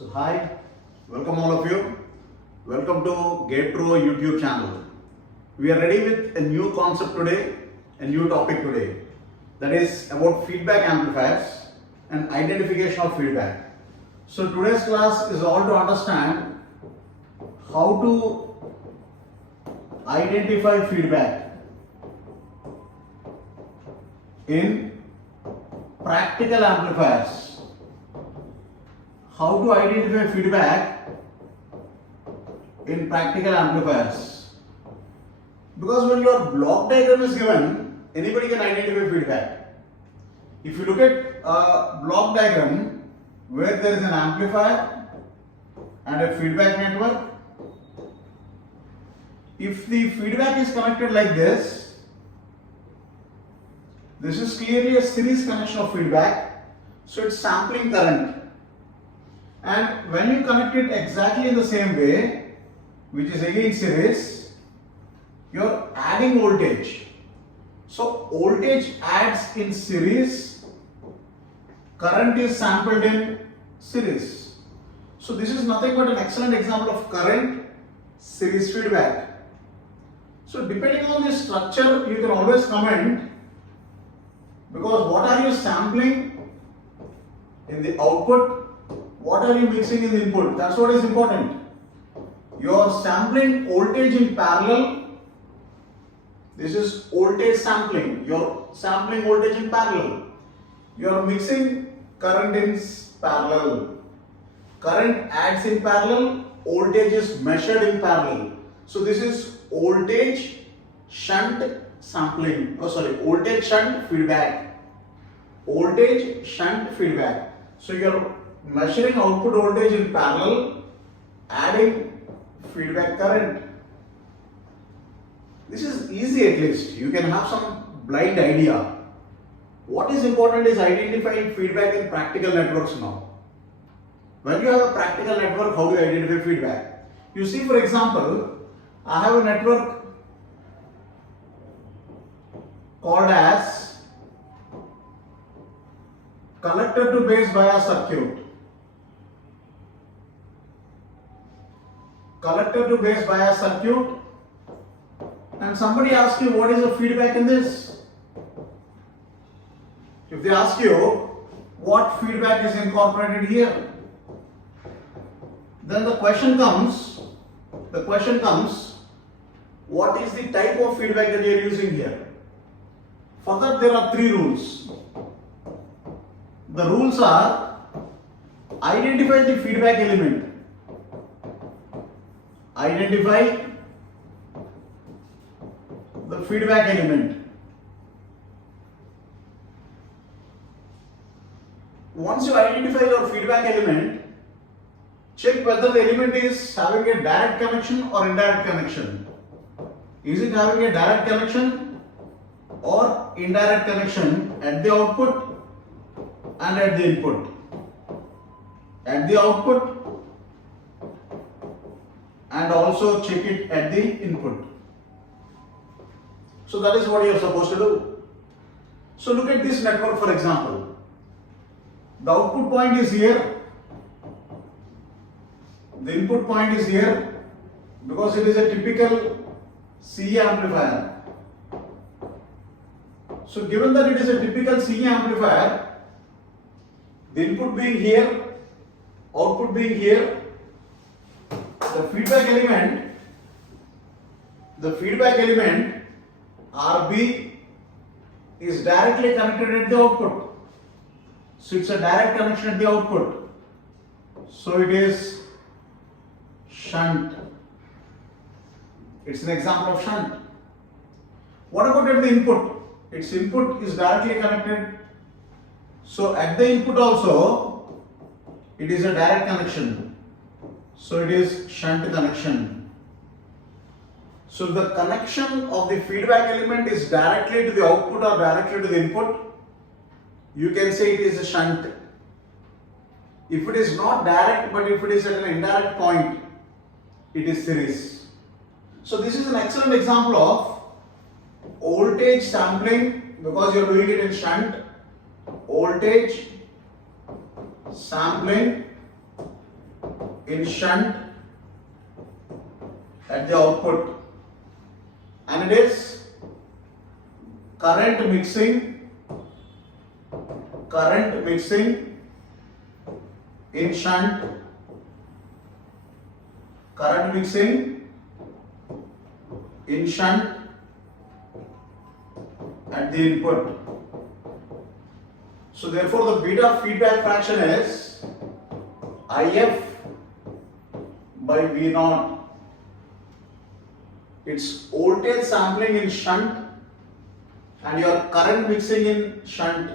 So hi, welcome all of you. Welcome to GatePro YouTube channel. We are ready with a new concept today, a new topic today. That is about feedback amplifiers and identification of feedback. So today's class is all to understand how to identify feedback in practical amplifiers. How to identify feedback in practical amplifiers. Because when your block diagram is given, anybody can identify feedback. If you look at a block diagram where there is an amplifier and a feedback network, if the feedback is connected like this is clearly a series connection of feedback, so it's sampling current. And when you connect it exactly in the same way, which is again series, you're adding voltage. So voltage adds in series, current is sampled in series. So this is nothing but an excellent example of current series feedback. So depending on the structure, you can always comment, because what are you sampling in the output? What are you mixing in the input? That's what is important. You are sampling voltage in parallel. This is voltage sampling. You are sampling voltage in parallel. You are mixing current in parallel. Current adds in parallel. Voltage is measured in parallel. So this is voltage shunt sampling. Voltage shunt feedback. Voltage shunt feedback. So you are measuring output voltage in parallel, adding feedback current. This is easy, at least. You can have some blind idea. What is important is identifying feedback in practical networks now. When you have a practical network, how do you identify feedback? You see, for example, I have a network called as collector to base bias circuit. Collector to base bias circuit, and somebody asks you what is the feedback in this. If they ask you what feedback is incorporated here, then the question comes, what is the type of feedback that you are using here? For that there are three rules. The rules are: identify the feedback element. Identify the feedback element. Once you identify your feedback element, check whether the element is having a direct connection or indirect connection. Is it having a direct connection or indirect connection at the output and at the input? At the output, and also check it at the input. So that is what you are supposed to do. So look at this network, for example. The output point is here. The input point is here, because it is a typical CE amplifier. So given that it is a typical CE amplifier, the input being here, output being here, the feedback element RB is directly connected at the output. So it's a direct connection at the output. So it is shunt. It's an example of shunt. What about at the input? Its input is directly connected. So at the input also, it is a direct connection. So it is shunt connection. So the connection of the feedback element is directly to the output or directly to the input, you can say it is a shunt. If it is not direct, but if it is at an indirect point, it is series. So this is an excellent example of voltage sampling, because you are doing it in shunt. Voltage sampling in shunt at the output, and it is current mixing in shunt, current mixing in shunt at the input. So therefore the beta feedback fraction is IF by V naught. It's voltage sampling in shunt and your current mixing in shunt.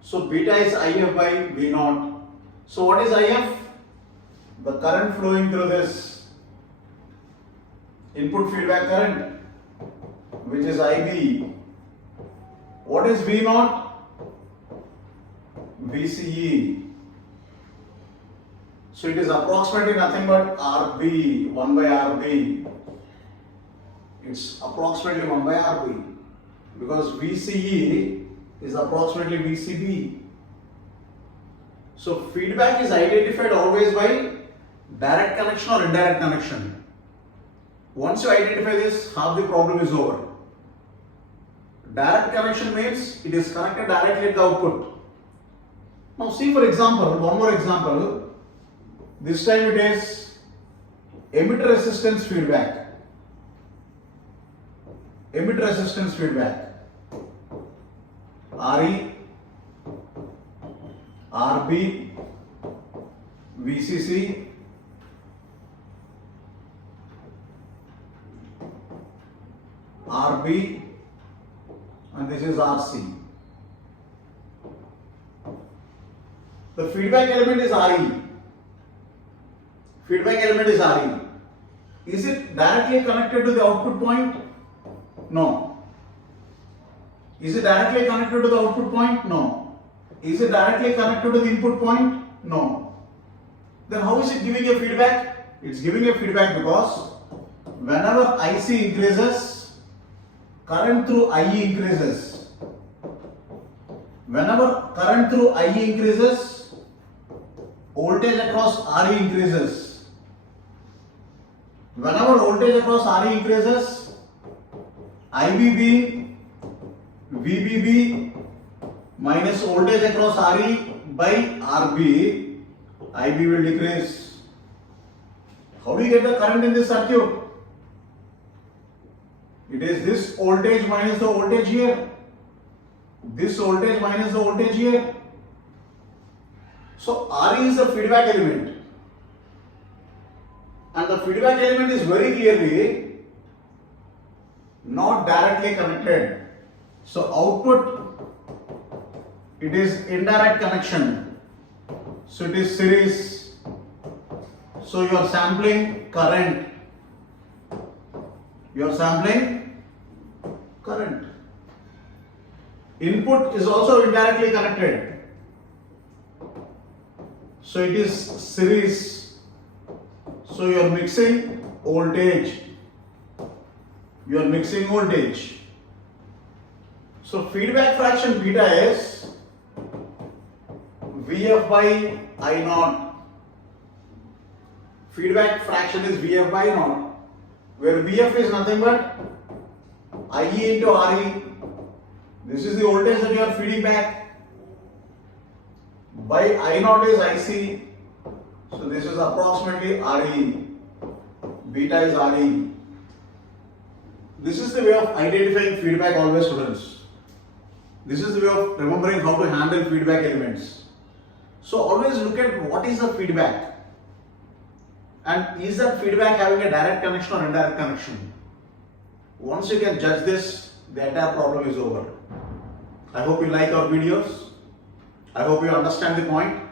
So beta is IF by V naught. So what is IF? The current flowing through this input feedback current, which is IB. What is V naught? VCE. So it is approximately nothing but RB, 1 by RB. It's approximately 1 by RB because VCE is approximately VCB. So feedback is identified always by direct connection or indirect connection. Once you identify this, half the problem is over. Direct connection means it is connected directly at the output. Now see, for example, one more example. This time it is emitter resistance feedback. Emitter resistance feedback. RE, RB, VCC, RB, and this is RC. The feedback element is RE. Feedback element is RE. Is it directly connected to the output point? No. Is it directly connected to the output point? No. Is it directly connected to the input point? No. Then how is it giving a feedback? It's giving a feedback because whenever IC increases, current through IE increases. Whenever current through IE increases, voltage across RE increases. Whenever voltage across RE increases, IBB, VBB minus voltage across RE by RB, IB will decrease. How do you get the current in this circuit? It is this voltage minus the voltage here. This voltage minus the voltage here. So RE is the feedback element. And the feedback element is very clearly not directly connected. So output, it is indirect connection. So it is series. So you are sampling current. You are sampling current. Input is also indirectly connected. So it is series. So you are mixing voltage. You are mixing voltage. So feedback fraction beta is VF by I naught. Feedback fraction is VF by I naught, where VF is nothing but IE into RE. This is the voltage that you are feeding back. By I naught is IC. So this is approximately RE. Beta is RE. This is the way of identifying feedback always, students. This is the way of remembering how to handle feedback elements. So always look at what is the feedback. And is that feedback having a direct connection or indirect connection? Once you can judge this, the entire problem is over. I hope you like our videos. I hope you understand the point.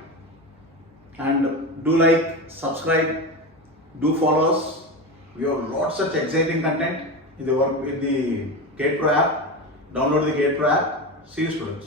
And do like, subscribe, do follow us. We have lots of exciting content in the GatePro app. Download the GatePro app. See you, students.